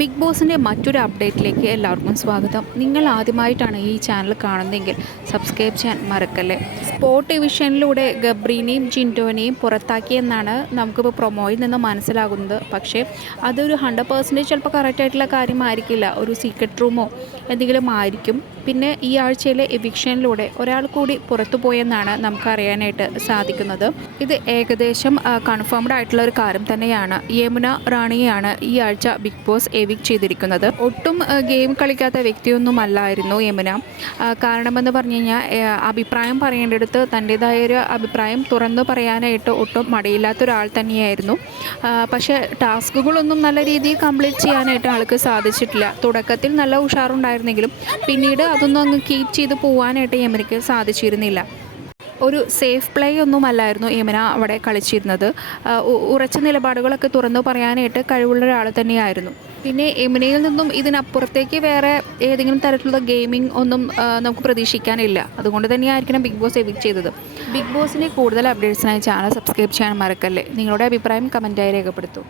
Big ബോസിന്റെ മറ്റൊരു അപ്ഡേറ്റിലേക്ക് എല്ലാവർക്കും സ്വാഗതം. നിങ്ങൾ ആദ്യമായിട്ടാണ് ഈ ചാനൽ കാണുന്നതെങ്കിൽ സബ്സ്ക്രൈബ് ചെയ്യാൻ മറക്കല്ലേ? സ്പോർട്ട് ഡിവിഷനിലൂടെ ഗബ്രീനെയും ജിൻഡോനെയും പുറത്താക്കിയെന്നാണ് നമുക്കിപ്പോൾ പ്രൊമോയിൽ നിന്ന് മനസ്സിലാകുന്നത്. പക്ഷേ അതൊരു ഹൺഡ്രഡ് പേഴ്സന്റേജ് ചിലപ്പോൾ കറക്റ്റായിട്ടുള്ള കാര്യമായിരിക്കില്ല. ഒരു സീക്രട്ട് റൂമോ എന്തെങ്കിലും ആയിരിക്കും. പിന്നെ ഈ ആഴ്ചയിലെ എവിക്ഷനിലൂടെ ഒരാൾ കൂടി പുറത്തു പോയെന്നാണ് നമുക്കറിയാനായിട്ട് സാധിക്കുന്നത്. ഇത് ഏകദേശം കൺഫേംഡ് ആയിട്ടുള്ള ഒരു കാര്യം തന്നെയാണ്. യമുന റാണിയാണ് ഈ ആഴ്ച ബിഗ് ബോസ് എവിക് ചെയ്തിരിക്കുന്നത്. ഒട്ടും ഗെയിം കളിക്കാത്ത വ്യക്തിയൊന്നും അല്ലായിരുന്നു യമുന കാരണമെന്ന് പറഞ്ഞു കഴിഞ്ഞാൽ അഭിപ്രായം പറയേണ്ടടുത്ത് തന്റേതായ ഒരു അഭിപ്രായം തുറന്നു പറയാനായിട്ട് ഒട്ടും മടിയില്ലാത്ത ഒരാൾ തന്നെയായിരുന്നു പക്ഷേ ടാസ്കുകളൊന്നും നല്ല രീതിയിൽ കംപ്ലീറ്റ് ചെയ്യാനായിട്ട് ആൾക്ക് സാധിച്ചിട്ടില്ല. തുടക്കത്തിൽ നല്ല ഉഷാറുണ്ടായിരുന്നെങ്കിലും പിന്നീട് അതൊന്നും അങ്ങ് കീപ്പ് ചെയ്ത് പോകാനായിട്ട് യമനയ്ക്ക് സാധിച്ചിരുന്നില്ല. ഒരു സേഫ് പ്ലേ ഒന്നും അല്ലായിരുന്നു യമന അവിടെ കളിച്ചിരുന്നത്. ഉറച്ച നിലപാടുകളൊക്കെ തുറന്നു പറയാനായിട്ട് കഴിവുള്ള ഒരാൾ തന്നെയായിരുന്നു. പിന്നെ എമിനയിൽ നിന്നും ഇതിനപ്പുറത്തേക്ക് വേറെ ഏതെങ്കിലും തരത്തിലുള്ള ഗെയിമിംഗ് ഒന്നും നമുക്ക് പ്രതീക്ഷിക്കാനില്ല. അതുകൊണ്ട് തന്നെയായിരിക്കണം ബിഗ് ബോസ് എവിക്ട് ചെയ്തത്. ബിഗ് ബോസിന്റെ കൂടുതൽ അപ്ഡേറ്റ്സിനായി ചാനൽ സബ്സ്ക്രൈബ് ചെയ്യാൻ മറക്കല്ലേ? നിങ്ങളുടെ അഭിപ്രായം കമന്റായി രേഖപ്പെടുത്തൂ.